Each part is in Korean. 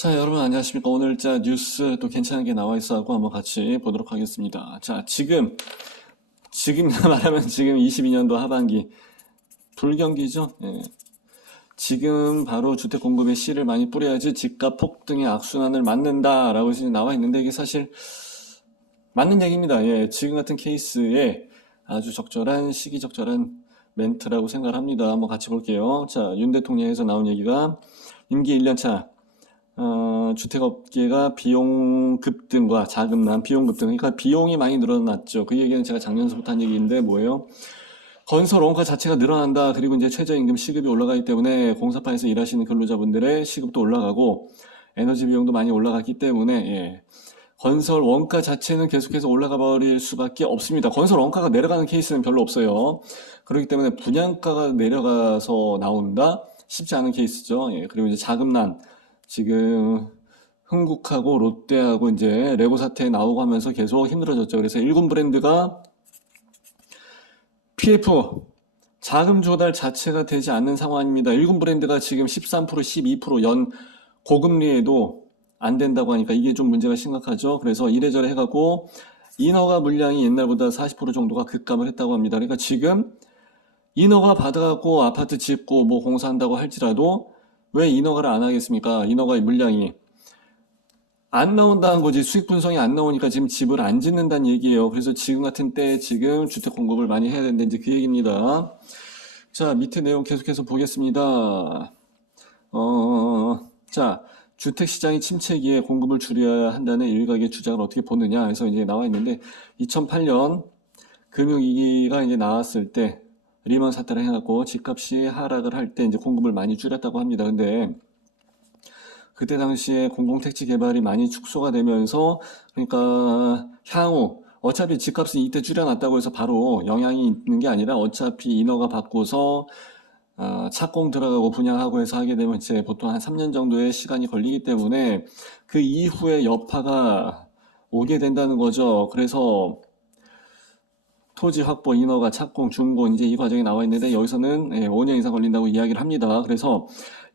자, 여러분 안녕하십니까. 오늘 뉴스 또 괜찮은 게 나와 있어갖고 한번 같이 보도록 하겠습니다. 자, 지금 말하면 지금 22년도 하반기 불경기죠. 예. 지금 바로 주택 공급에 씨를 많이 뿌려야지 집값 폭등의 악순환을 막는다라고 지금 나와 있는데 이게 사실 맞는 얘기입니다. 예. 지금 같은 케이스에 아주 적절한 시기적절한 멘트라고 생각을 합니다. 한번 같이 볼게요. 자, 윤 대통령에서 나온 얘기가 임기 1년 차 주택업계가 비용 급등과 자금난 비용 급등, 그러니까 비용이 많이 늘어났죠. 그 얘기는 제가 작년서부터 한 얘기인데 뭐예요? 건설 원가 자체가 늘어난다. 그리고 이제 최저임금 시급이 올라가기 때문에 공사판에서 일하시는 근로자분들의 시급도 올라가고 에너지 비용도 많이 올라갔기 때문에 예. 건설 원가 자체는 계속해서 올라가 버릴 수밖에 없습니다. 건설 원가가 내려가는 케이스는 별로 없어요. 그렇기 때문에 분양가가 내려가서 나온다? 쉽지 않은 케이스죠. 예. 그리고 이제 자금난 지금 흥국하고 롯데하고 이제 레고 사태 나오고 하면서 계속 힘들어졌죠. 그래서 일군 브랜드가 PF 자금 조달 자체가 되지 않는 상황입니다. 일군 브랜드가 지금 13%, 12%연 고금리에도 안 된다고 하니까 이게 좀 문제가 심각하죠. 그래서 이래저래 해갖고 인허가 물량이 옛날보다 40% 정도가 급감을 했다고 합니다. 그러니까 지금 인허가 받아갖고 아파트 짓고 뭐 공사한다고 할지라도 왜 인허가를 안 하겠습니까? 인허가의 물량이 안 나온다는 거지. 수익 분성이 안 나오니까 지금 집을 안 짓는다는 얘기예요. 그래서 지금 같은 때 지금 주택 공급을 많이 해야 된다. 이제 그 얘기입니다. 자, 밑에 내용 계속해서 보겠습니다. 자, 주택 시장이 침체기에 공급을 줄여야 한다는 일각의 주장을 어떻게 보느냐 해서 이제 나와 있는데 2008년 금융위기가 이제 나왔을 때 리먼 사태를 해갖고 집값이 하락을 할 때 이제 공급을 많이 줄였다고 합니다. 근데 그때 당시에 공공택지 개발이 많이 축소가 되면서 그러니까 향후 어차피 집값은 이때 줄여놨다고 해서 바로 영향이 있는 게 아니라 어차피 인허가 받고서 착공 들어가고 분양하고 해서 하게 되면 이제 보통 한 3년 정도의 시간이 걸리기 때문에 그 이후에 여파가 오게 된다는 거죠. 그래서 토지 확보, 인허가, 착공, 준공 이제 이 과정이 나와 있는데 여기서는 5년 이상 걸린다고 이야기를 합니다. 그래서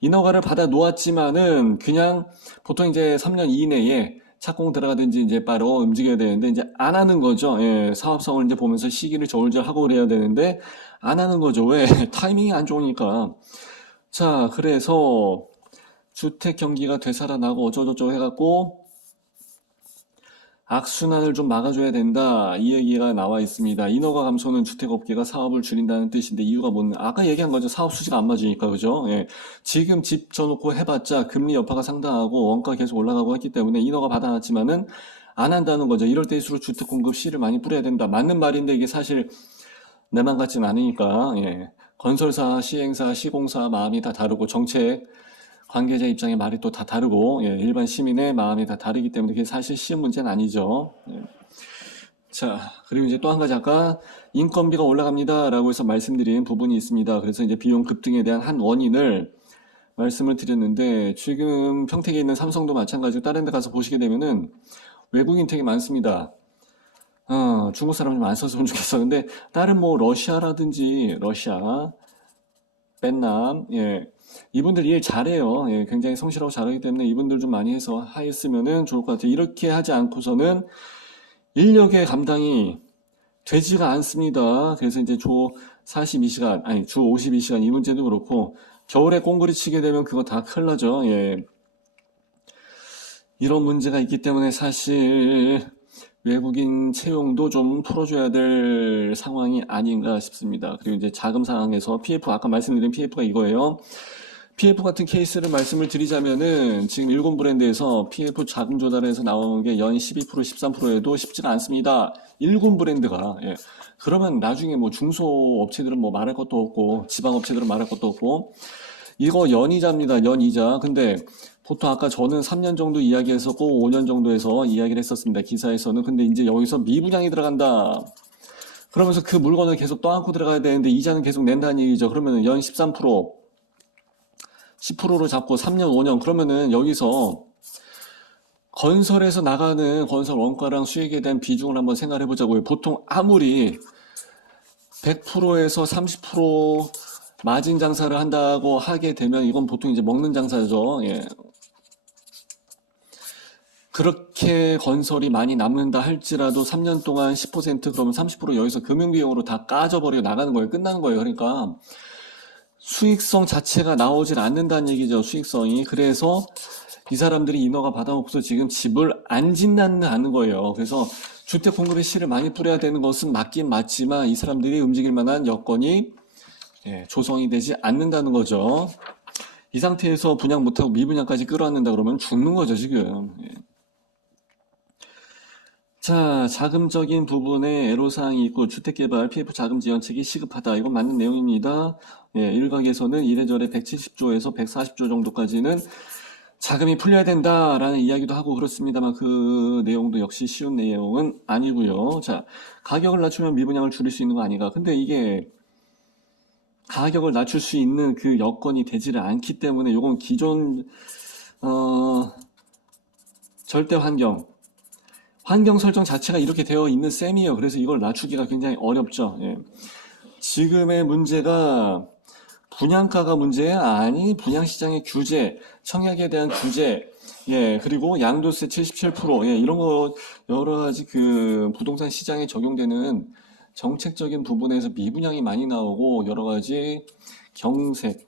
인허가를 받아 놓았지만은 그냥 보통 이제 3년 이내에 착공 들어가든지 이제 바로 움직여야 되는데 이제 안 하는 거죠. 예, 사업성을 이제 보면서 시기를 저울질하고 그래야 되는데 안 하는 거죠. 왜? 타이밍이 안 좋으니까. 자, 그래서 주택 경기가 되살아나고 어쩌고저쩌고 해갖고 악순환을 좀 막아줘야 된다. 이 얘기가 나와 있습니다. 인허가 감소는 주택업계가 사업을 줄인다는 뜻인데 이유가 뭐냐? 아까 얘기한 거죠. 사업 수지가 안 맞으니까 그죠? 예. 지금 집 져놓고 해봤자 금리 여파가 상당하고 원가 계속 올라가고 했기 때문에 인허가 받아놨지만은 안 한다는 거죠. 이럴 때일수록 주택 공급 씨를 많이 뿌려야 된다. 맞는 말인데 이게 사실 내 맘 같지는 않으니까 예. 건설사, 시행사, 시공사 마음이 다 다르고 정책 관계자 입장의 말이 또 다 다르고 예, 일반 시민의 마음이 다 다르기 때문에 그게 사실 쉬운 문제는 아니죠. 예. 자, 그리고 이제 또 한 가지 아까 인건비가 올라갑니다라고 해서 말씀드린 부분이 있습니다. 그래서 이제 비용 급등에 대한 한 원인을 말씀을 드렸는데 지금 평택에 있는 삼성도 마찬가지고 다른 데 가서 보시게 되면은 외국인 되게 많습니다. 중국 사람 좀 안 썼으면 좋겠어. 근데 다른 뭐 러시아, 베트남, 예. 이분들 일 잘해요. 예, 굉장히 성실하고 잘하기 때문에 이분들 좀 많이 해서 하였으면은 좋을 것 같아요. 이렇게 하지 않고서는 인력의 감당이 되지가 않습니다. 그래서 이제 주 42시간, 아니, 주 52시간 이 문제도 그렇고, 겨울에 꽁그리 치게 되면 그거 다 큰일 나죠. 예. 이런 문제가 있기 때문에 사실 외국인 채용도 좀 풀어줘야 될 상황이 아닌가 싶습니다. 그리고 이제 자금 상황에서 PF, 아까 말씀드린 PF가 이거예요. PF 같은 케이스를 말씀을 드리자면은 지금 일본 브랜드에서 PF 자금 조달해서 나오는 게 연 12%, 13%에도 쉽지가 않습니다. 일군 브랜드가. 예. 그러면 나중에 뭐 중소업체들은 뭐 말할 것도 없고 지방업체들은 말할 것도 없고 이거 연이자입니다. 연이자. 근데 보통 아까 저는 3년 정도 이야기했었고 5년 정도에서 이야기를 했었습니다. 기사에서는. 근데 이제 여기서 미분양이 들어간다. 그러면서 그 물건을 계속 떠안고 들어가야 되는데 이자는 계속 낸다는 얘기죠. 그러면 연 13%, 10%로 잡고 3년, 5년 그러면은 여기서 건설에서 나가는 건설 원가랑 수익에 대한 비중을 한번 생각해 보자고요. 보통 아무리 100%에서 30% 마진 장사를 한다고 하게 되면 이건 보통 이제 먹는 장사죠. 예. 그렇게 건설이 많이 남는다 할지라도 3년 동안 10% 그러면 30% 여기서 금융비용으로 다 까져버리고 나가는 거예요. 끝나는 거예요. 그러니까 수익성 자체가 나오질 않는다는 얘기죠. 수익성이. 그래서 이 사람들이 인허가 받아먹고서 지금 집을 안 짓는 거예요. 그래서 주택 공급에 씨를 많이 뿌려야 되는 것은 맞긴 맞지만 이 사람들이 움직일 만한 여건이 조성이 되지 않는다는 거죠. 이 상태에서 분양 못하고 미분양까지 끌어안는다 그러면 죽는 거죠, 지금. 자, 자금적인 부분에 애로사항이 있고 주택개발 PF 자금 지원책이 시급하다. 이건 맞는 내용입니다. 일각에서는 이래저래 170조에서 140조 정도까지는 자금이 풀려야 된다라는 이야기도 하고 그렇습니다만 그 내용도 역시 쉬운 내용은 아니고요. 자, 가격을 낮추면 미분양을 줄일 수 있는 거 아닌가. 근데 이게 가격을 낮출 수 있는 그 여건이 되지를 않기 때문에 이건 기존 절대 환경 설정 자체가 이렇게 되어 있는 셈이에요. 그래서 이걸 낮추기가 굉장히 어렵죠. 지금의 문제가 분양가가 문제야? 아니, 분양시장의 규제, 청약에 대한 규제, 그리고 양도세 77%, 이런 거, 여러 가지 그 부동산 시장에 적용되는 정책적인 부분에서 미분양이 많이 나오고, 여러 가지 경색,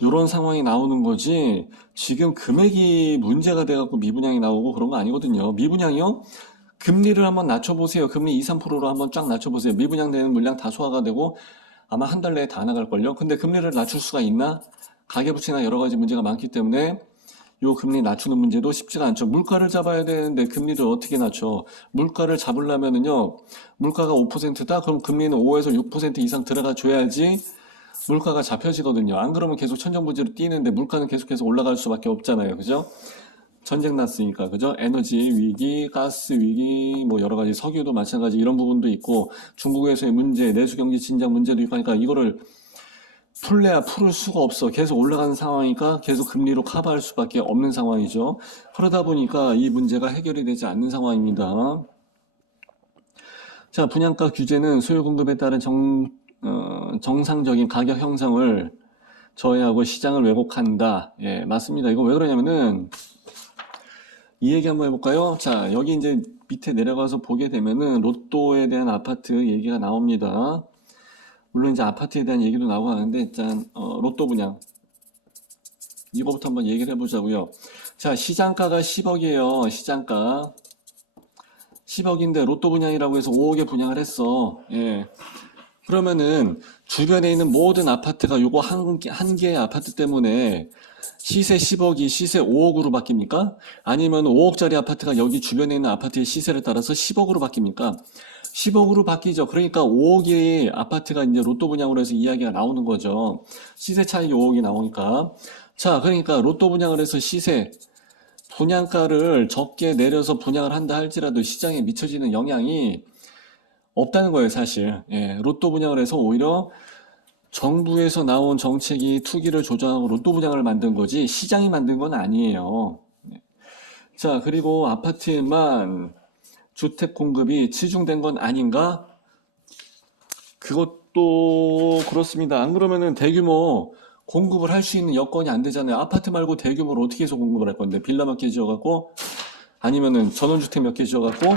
이런 상황이 나오는 거지, 지금 금액이 문제가 돼갖고 미분양이 나오고 그런 거 아니거든요. 미분양이요? 금리를 한번 낮춰보세요. 금리 2, 3%로 한번 쫙 낮춰보세요. 미분양되는 물량 다 소화가 되고 아마 한 달 내에 다 나갈걸요. 근데 금리를 낮출 수가 있나? 가계부채나 여러 가지 문제가 많기 때문에 요 금리 낮추는 문제도 쉽지가 않죠. 물가를 잡아야 되는데 금리를 어떻게 낮춰? 물가를 잡으려면은요, 물가가 5%다? 그럼 금리는 5에서 6% 이상 들어가 줘야지 물가가 잡혀지거든요. 안 그러면 계속 천정부지로 뛰는데 물가는 계속해서 올라갈 수밖에 없잖아요. 그죠? 전쟁 났으니까, 그죠? 에너지 위기, 가스 위기, 뭐 여러 가지 석유도 마찬가지 이런 부분도 있고, 중국에서의 문제, 내수 경기 진작 문제도 있고 하니까 이거를 풀래야 풀을 수가 없어. 계속 올라가는 상황이니까 계속 금리로 커버할 수밖에 없는 상황이죠. 그러다 보니까 이 문제가 해결이 되지 않는 상황입니다. 자, 분양가 규제는 소요 공급에 따른 정상적인 가격 형성을 저해하고 시장을 왜곡한다. 맞습니다. 이거 왜 그러냐면은 이 얘기 한번 해볼까요? 자, 여기 이제 밑에 내려가서 보게 되면은 로또에 대한 아파트 얘기가 나옵니다. 물론 이제 아파트에 대한 얘기도 나오고 하는데 일단 로또 분양 이거부터 한번 얘기를 해보자고요. 자, 시장가가 10억이에요. 시장가 10억인데 로또 분양이라고 해서 5억에 분양을 했어. 그러면은 주변에 있는 모든 아파트가 요거 한 개의 아파트 때문에 시세 10억이 시세 5억으로 바뀝니까? 아니면 5억짜리 아파트가 여기 주변에 있는 아파트의 시세를 따라서 10억으로 바뀝니까? 10억으로 바뀌죠. 그러니까 5억의 아파트가 이제 로또 분양으로 해서 이야기가 나오는 거죠. 시세 차익이 5억이 나오니까. 자, 그러니까 로또 분양을 해서 분양가를 적게 내려서 분양을 한다 할지라도 시장에 미쳐지는 영향이 없다는 거예요, 사실. 로또 분양을 해서 오히려 정부에서 나온 정책이 투기를 조장하고 로또 분양을 만든 거지 시장이 만든 건 아니에요. 자, 그리고 아파트에만 주택 공급이 치중된 건 아닌가? 그것도 그렇습니다. 안 그러면은 대규모 공급을 할 수 있는 여건이 안 되잖아요. 아파트 말고 대규모로 어떻게 해서 공급을 할 건데 빌라 몇 개 지어갖고 아니면은 전원주택 몇 개 지어갖고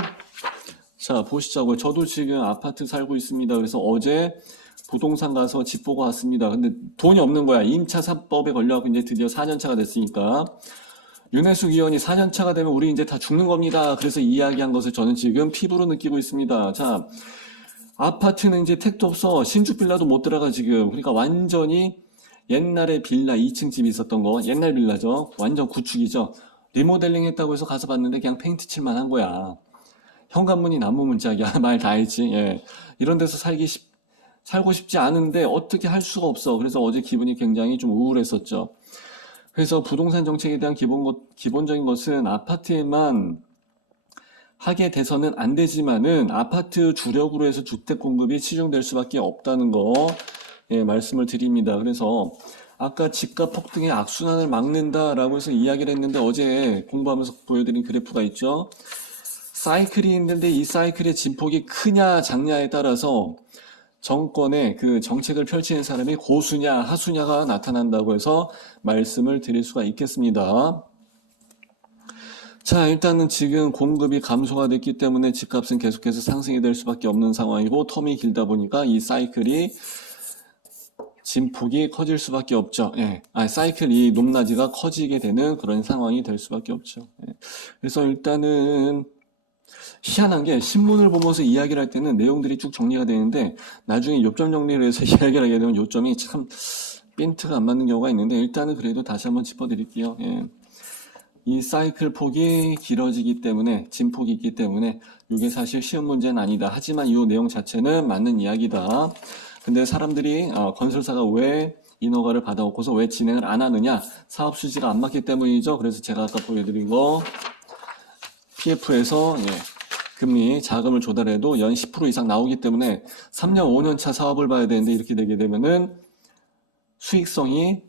자, 보시자고요. 저도 지금 아파트 살고 있습니다. 그래서 어제 부동산 가서 집 보고 왔습니다. 근데 돈이 없는 거야. 임차 3법에 걸려갖고 이제 드디어 4년차가 됐으니까. 윤혜숙 의원이 4년차가 되면 우리 이제 다 죽는 겁니다. 그래서 이야기한 것을 저는 지금 피부로 느끼고 있습니다. 자, 아파트는 이제 택도 없어. 신축 빌라도 못 들어가 지금. 그러니까 완전히 옛날에 빌라 2층 집이 있었던 거. 옛날 빌라죠. 완전 구축이죠. 리모델링 했다고 해서 가서 봤는데 그냥 페인트 칠만 한 거야. 현관문이 나무 문짝이야. 말 다 했지. 이런 데서 살고 싶지 않은데 어떻게 할 수가 없어. 그래서 어제 기분이 굉장히 좀 우울했었죠. 그래서 부동산 정책에 대한 기본적인 것은 아파트에만 하게 돼서는 안 되지만은 아파트 주력으로 해서 주택 공급이 치중될 수밖에 없다는 거 말씀을 드립니다. 그래서 아까 집값 폭등의 악순환을 막는다라고 해서 이야기를 했는데 어제 공부하면서 보여드린 그래프가 있죠. 사이클이 있는데 이 사이클의 진폭이 크냐 작냐에 따라서 정권의 그 정책을 펼치는 사람이 고수냐 하수냐가 나타난다고 해서 말씀을 드릴 수가 있겠습니다. 자, 일단은 지금 공급이 감소가 됐기 때문에 집값은 계속해서 상승이 될 수밖에 없는 상황이고, 텀이 길다 보니까 이 사이클이 진폭이 커질 수밖에 없죠. 예. 사이클 이 높낮이가 커지게 되는 그런 상황이 될 수밖에 없죠. 예. 그래서 일단은 희한한 게 신문을 보면서 이야기를 할 때는 내용들이 쭉 정리가 되는데 나중에 요점 정리를 해서 이야기를 하게 되면 요점이 참 핀트가 안 맞는 경우가 있는데, 일단은 그래도 다시 한번 짚어드릴게요. 예. 이 사이클 폭이 길어지기 때문에, 진폭이 있기 때문에 이게 사실 쉬운 문제는 아니다. 하지만 이 내용 자체는 맞는 이야기다. 근데 사람들이 건설사가 왜 인허가를 받아놓고서 왜 진행을 안 하느냐, 사업 수지가 안 맞기 때문이죠. 그래서 제가 아까 보여드린 거 PF에서 금리 자금을 조달해도 연 10% 이상 나오기 때문에 3년 5년 차 사업을 봐야 되는데, 이렇게 되게 되면은 수익성이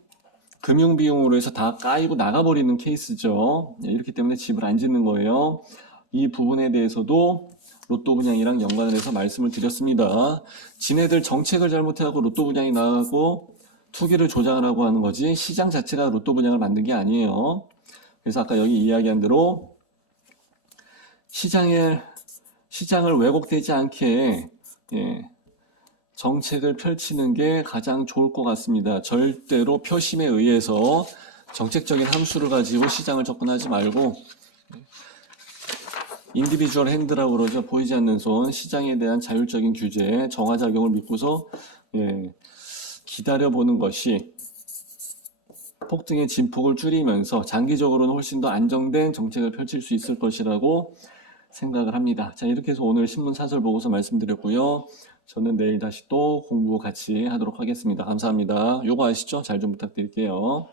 금융비용으로 해서 다 까이고 나가버리는 케이스죠. 이렇기 때문에 집을 안 짓는 거예요. 이 부분에 대해서도 로또 분양이랑 연관을 해서 말씀을 드렸습니다. 지네들 정책을 잘못해갖고 로또 분양이 나가고 투기를 조장하라고 하는 거지, 시장 자체가 로또 분양을 만든 게 아니에요. 그래서 아까 여기 이야기한 대로 시장을 왜곡되지 않게 정책을 펼치는 게 가장 좋을 것 같습니다. 절대로 표심에 의해서 정책적인 함수를 가지고 시장을 접근하지 말고, 인디비주얼 핸드라고 그러죠. 보이지 않는 손, 시장에 대한 자율적인 규제, 정화작용을 믿고서 기다려보는 것이 폭등의 진폭을 줄이면서 장기적으로는 훨씬 더 안정된 정책을 펼칠 수 있을 것이라고 생각을 합니다. 자, 이렇게 해서 오늘 신문 사설 보고서 말씀드렸고요. 저는 내일 다시 또 공부 같이 하도록 하겠습니다. 감사합니다. 요거 아시죠? 잘 좀 부탁드릴게요.